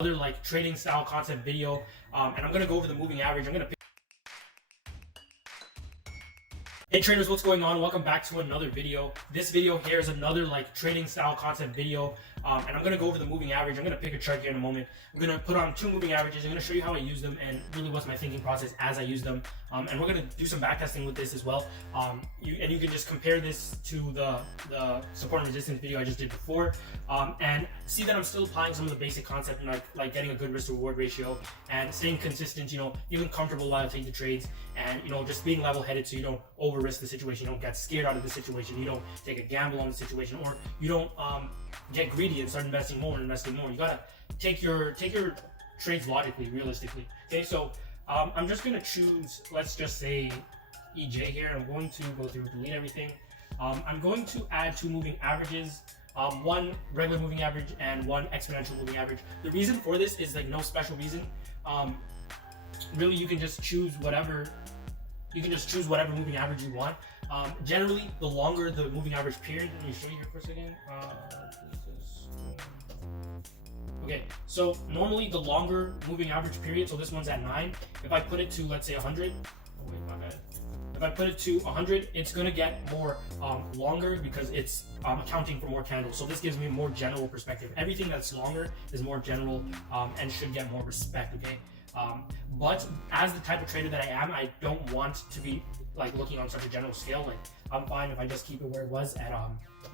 Other like trading style concept video, and I'm gonna go over the moving average. Hey traders, what's going on? Welcome back to another video. This video here is another like trading style concept video, and I'm gonna go over the moving average. I'm gonna pick a chart here in a moment. I'm gonna put on two moving averages. I'm gonna show you how I use them and really what's my thinking process as I use them. And we're gonna do some backtesting with this as well. You can just compare this to the support and resistance video I just did before, and see that I'm still applying some of the basic concept, like getting a good risk to reward ratio and staying consistent. Feeling comfortable while I take the trades, and just being level-headed so you don't over risk the situation, you don't get scared out of the situation, you don't take a gamble on the situation, or you don't get greedy and start investing more. You gotta take your trades logically, realistically. Okay, so I'm just gonna choose, let's just say EJ here. I'm going to go through, delete everything. I'm going to add two moving averages, one regular moving average and one exponential moving average. The reason for this is like no special reason. Really, you can just choose whatever. You can just choose whatever moving average you want. Generally, the longer the moving average period, let me show you here for a second. Okay, so normally the longer moving average period, so this one's at 9. If I put it to, let's say 100, oh wait, my bad. If I put it to 100, it's gonna get more longer because it's accounting for more candles. So this gives me a more general perspective. Everything that's longer is more general and should get more respect, okay? But as the type of trader that I am, I don't want to be like looking on such a general scale. Like, I'm fine if I just keep it where it was at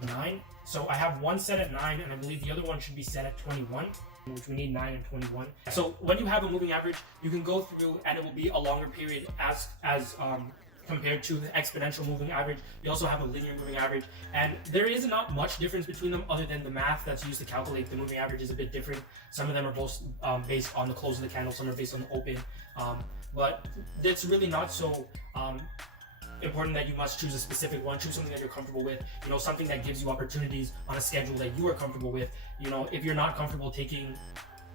9. So I have one set at 9, and I believe the other one should be set at 21, which we need 9 and 21. So when you have a moving average, you can go through and it will be a longer period as compared to the exponential moving average. You also have a linear moving average, and there is not much difference between them other than the math that's used to calculate the moving average is a bit different. Some of them are both based on the close of the candle, some are based on the open, but it's really not so important that you must choose a specific one. Choose something that you're comfortable with, something that gives you opportunities on a schedule that you are comfortable with. If you're not comfortable taking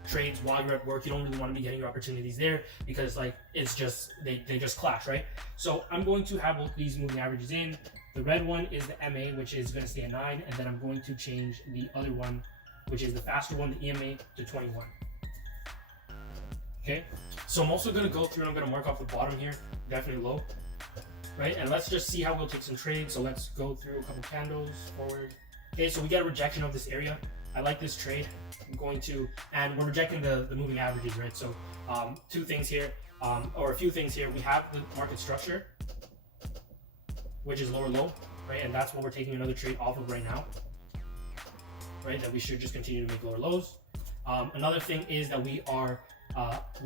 trades while you're at work, you don't really want to be getting your opportunities there because it's just they just clash, right? So I'm going to have both these moving averages in. The red one is the MA, which is going to stay at 9, and then I'm going to change the other one, which is the faster one, the EMA, to 21. Okay, so I'm also going to go through and I'm going to mark off the bottom here, definitely low, right? And let's just see how we'll take some trades. So let's go through a couple candles forward. Okay, so we get a rejection of this area. I like this trade. I'm going to, and we're rejecting the moving averages, right? So two things here, or a few things here. We have the market structure, which is lower low, right? And that's what we're taking another trade off of right now, right? That we should just continue to make lower lows. Another thing is that we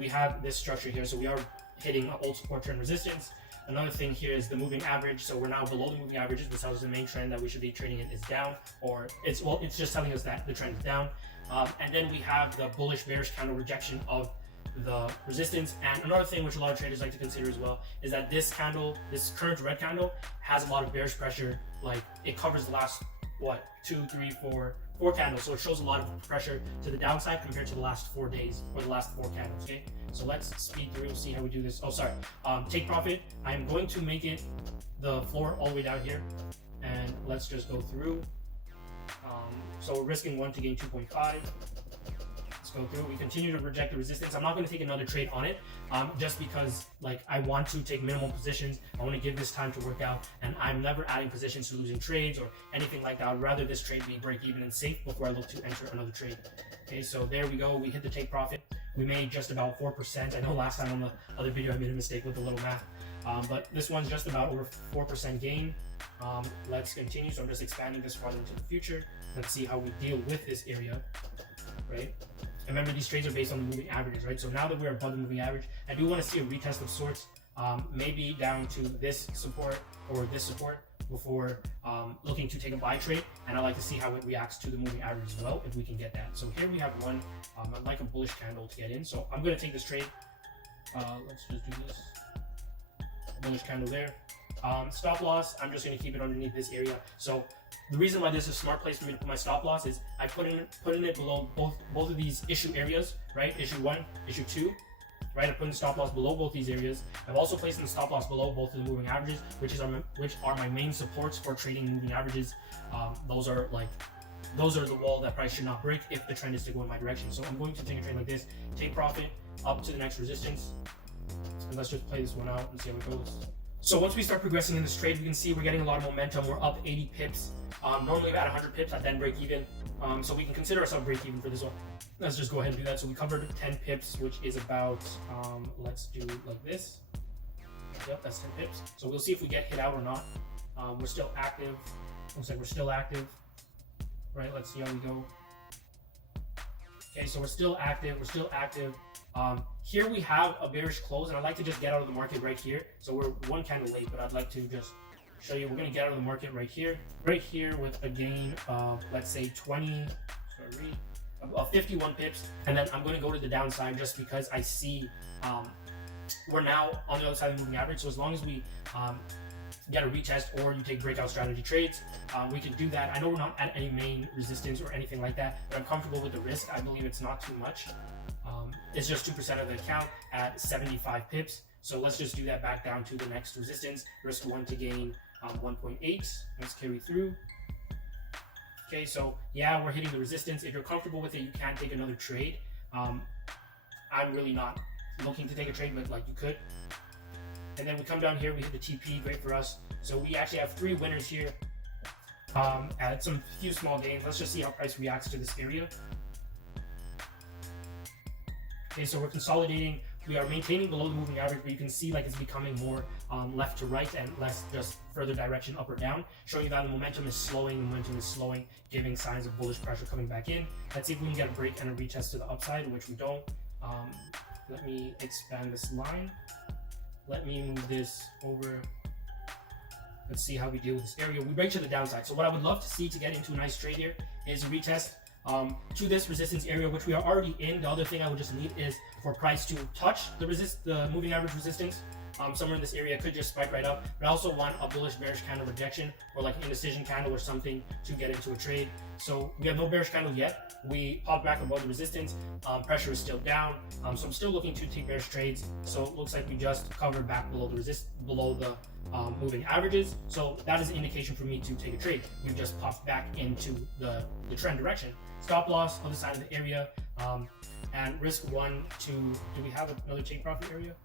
have this structure here, so we are hitting old support trend resistance. Another thing here is the moving average. So we're now below the moving averages, which tells us the main trend that we should be trading in is down, or it's just telling us that the trend is down. And then we have the bullish bearish candle rejection of the resistance. And another thing which a lot of traders like to consider as well is that this current red candle has a lot of bearish pressure. Like, it covers the last 2, 3, 4 candles. So it shows a lot of pressure to the downside compared to the last 4 days or the last 4 candles. Okay, so let's speed through, see how we do this. Oh, sorry. Take profit. I am going to make it the floor all the way down here, and let's just go through. So we're risking 1 to gain 2.5. Let's go through. We continue to reject the resistance. I'm not going to take another trade on it, just because I want to take minimal positions. I want to give this time to work out, and I'm never adding positions to losing trades or anything like that. I'd rather this trade be break even and safe before I look to enter another trade. Okay, so there we go. We hit the take profit. We made just about 4%. I know last time on the other video I made a mistake with the little math, but this one's just about over 4% gain. Let's continue. So I'm just expanding this farther into the future. Let's see how we deal with this area, right? And remember, these trades are based on the moving averages, right? So now that we're above the moving average, I do want to see a retest of sorts, maybe down to this support or this support before looking to take a buy trade. And I like to see how it reacts to the moving average as well, if we can get that. So here we have one. I'd like a bullish candle to get in. So I'm going to take this trade. Let's just do this. Bullish candle there. Stop loss, I'm just going to keep it underneath this area. So the reason why this is a smart place for me to put my stop loss is I put in it below both of these issue areas, right? Issue 1, issue 2, right? I put in the stop loss below both these areas. I've also placed in the stop loss below both of the moving averages, which are my main supports for trading moving averages. Those are like those are the wall that price should not break if the trend is to go in my direction. So I'm going to take a trade like this, take profit up to the next resistance, and let's just play this one out and see how it goes. So once we start progressing in this trade, we can see we're getting a lot of momentum. We're up 80 pips. Normally about 100 pips, I then break even. So we can consider ourselves break even for this one. Let's just go ahead and do that. So we covered 10 pips, which is about, let's do like this. Yep, that's 10 pips. So we'll see if we get hit out or not. We're still active. Looks like we're still active. Right, let's see how we go. Okay, so we're still active. We're still active. Here we have a bearish close, and I'd like to just get out of the market right here. So we're one candle late, but I'd like to just show you we're going to get out of the market right here with a gain of, let's say, 51 pips, and then I'm going to go to the downside just because I see we're now on the other side of the moving average. So as long as we get a retest or you take breakout strategy trades, we can do that. I know we're not at any main resistance or anything like that, but I'm comfortable with the risk. I believe it's not too much. It's just 2% of the account at 75 pips. So let's just do that back down to the next resistance. Risk 1 to gain 1.8. Let's carry through. Okay, so yeah, we're hitting the resistance. If you're comfortable with it, you can take another trade. I'm really not looking to take a trade, but like you could. And then we come down here, we hit the TP, great for us. So we actually have 3 winners here at some few small gains. Let's just see how price reacts to this area. Okay, so we're consolidating. We are maintaining below the moving average, but you can see like it's becoming more left to right and less just further direction up or down, showing you that the momentum is slowing, giving signs of bullish pressure coming back in. Let's see if we can get a break and a retest to the upside, which we don't. Let me expand this line. Let me move this over. Let's see how we deal with this area. We break to the downside. So what I would love to see to get into a nice trade here is a retest to this resistance area, which we are already in. The other thing I would just need is for price to touch the moving average resistance. Somewhere in this area, could just spike right up, but I also want a bullish bearish candle rejection or like an indecision candle or something to get into a trade. So we have no bearish candle yet. We popped back above the resistance. Pressure is still down, so I'm still looking to take bearish trades. So it looks like we just covered back below the moving averages. So that is an indication for me to take a trade. We've just popped back into the trend direction. Stop loss other side of the area, and risk 1 to. Do we have another take profit area?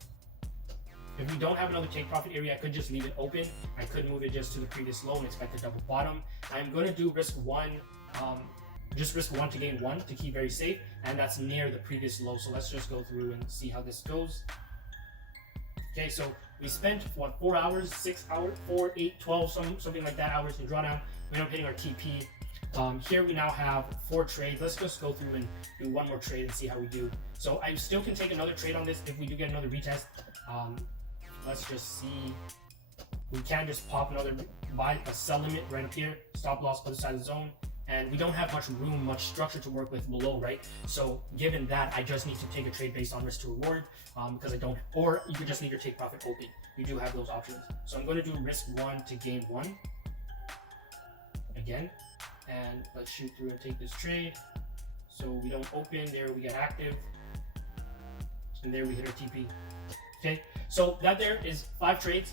If we don't have another take profit area, I could just leave it open. I could move it just to the previous low and expect a double bottom. I'm going to do risk 1, just risk 1 to gain 1 to keep very safe, and that's near the previous low. So let's just go through and see how this goes. Okay, so we spent what, 4 hours, 6 hours, 4, 8, 12, something like that hours to draw down. We end up hitting our TP. Here we now have 4 trades. Let's just go through and do one more trade and see how we do. So I still can take another trade on this if we do get another retest. Let's just see. We can just pop another buy a sell limit right up here, stop loss other side of the zone, and we don't have much room, much structure to work with below, right? So given that, I just need to take a trade based on risk to reward, because I don't, or you could just leave your take profit open. You do have those options. So I'm going to do risk 1 to gain 1 again, and let's shoot through and take this trade. So we don't open, there we get active, and there we hit our TP. Okay, so that there is 5 trades.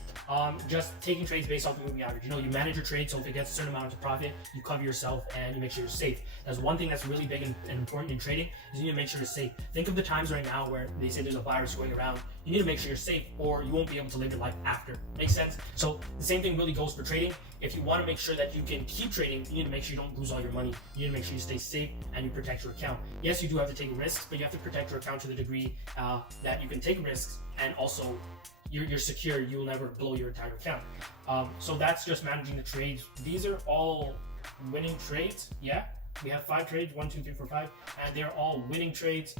Just taking trades based off the moving average. You know, you manage your trade, so if it gets a certain amount of profit, you cover yourself and you make sure you're safe. That's one thing that's really big and important in trading, is you need to make sure you're safe. Think of the times right now where they say there's a virus going around. You need to make sure you're safe, or you won't be able to live your life after. Makes sense? So the same thing really goes for trading. If you want to make sure that you can keep trading, you need to make sure you don't lose all your money. You need to make sure you stay safe and you protect your account. Yes, you do have to take risks, but you have to protect your account to the degree that you can take risks, and also you're secure. You will never blow your entire account. So that's just managing the trades. These are all winning trades. Yeah, we have 5 trades, 1, 2, 3, 4, 5, and they're all winning trades.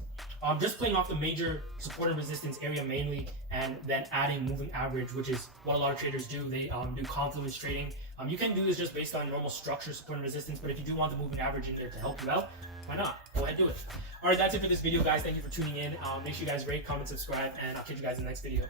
Just playing off the major support and resistance area mainly, and then adding moving average, which is what a lot of traders do. They do confluence trading. You can do this just based on normal structure, support and resistance, but if you do want the moving average in there to help you out, why not? Go ahead, do it. All right, that's it for this video, guys. Thank you for tuning in. Make sure you guys rate, comment, subscribe, and I'll catch you guys in the next video.